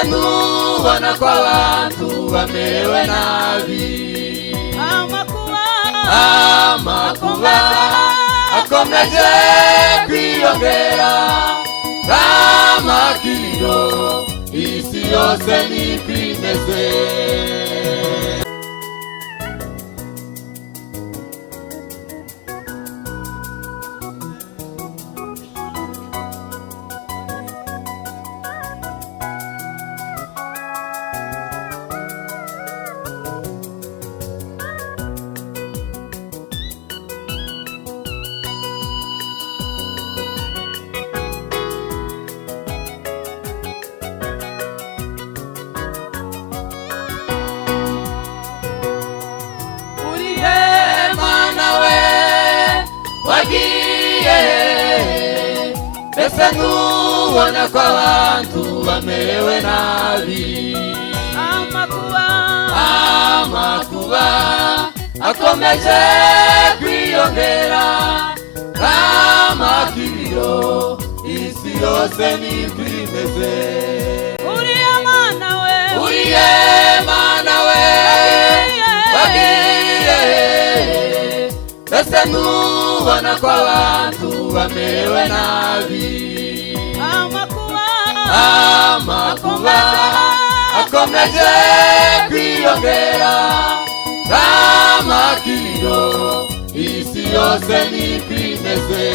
mbese nubona ko abantu bamerewe nabi, amakuba akomeje kwiyongera nk'amakiriro, isi yose niko imeze. Mbese nubona ko abantu bamerewe nabi, amakuba akomeje kwiyongera nk'amakiriro, isi yose niko imeze. Uriye Mana we wagiye, mbese nubona ko abantu bamerewe nabi, amakuba akomeje kwiyongera nk'amakiriro, isi yose niko imeze.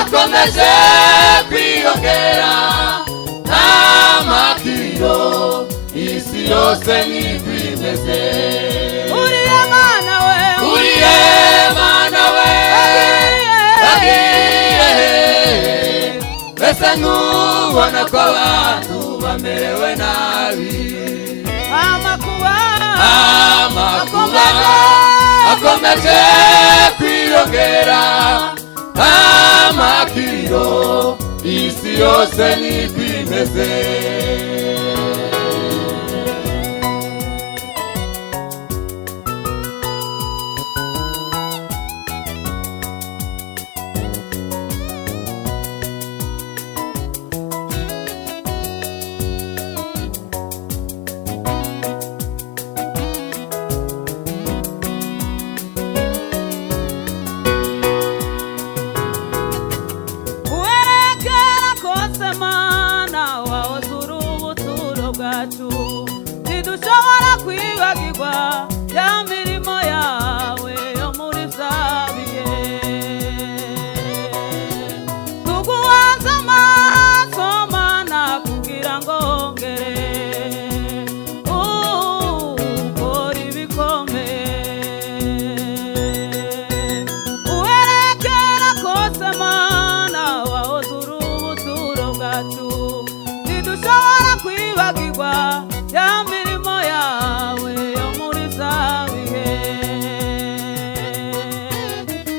Akomeje kwiyongera nk'amakiriro, isi yose niko imeze. Uriye Mana we wagiye, mbese nubona ko abantu bamerewe nabi, amakuba akomeje kwiyongera nk'amakiriro, isi yose niko imeze. Ntidushobora kwibagirwa ya mirimo yawe yo muri bya bihe, tuguhanze amaso Mana kugira ngo ngere ukora ibikomeye, uherekera kose Mana wawe kwacu ntidushobora kwibagirwa ya mirimo yawe yo muri za bihe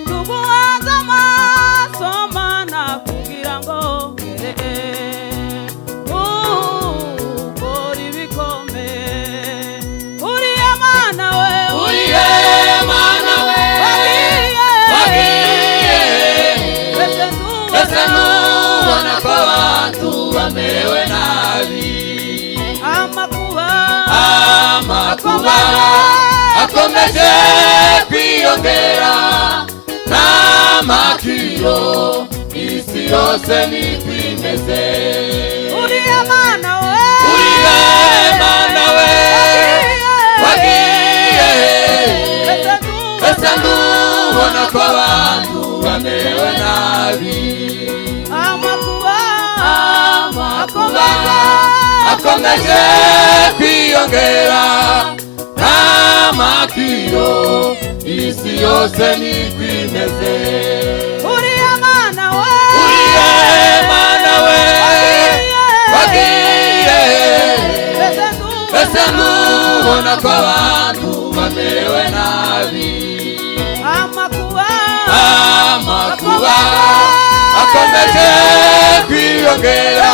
tuguhanze amaso mana kugira ngo ngere ukora ibikomeye uriye mana we uriye mana we wagiye ese nubona ko abantu bamerewe nabi amakuba akomeje kwiyongera n'amakiro isi yose niko imeze uriye mana we wagiye ese nubona ko abantu bamerewe nabi amakuba akomeje kwiyongera n'amakiro isi yose niko imeze uriye mana we wagiye ese nubona ko abantu bamerewe nabi amakuba akomeje kwiyongera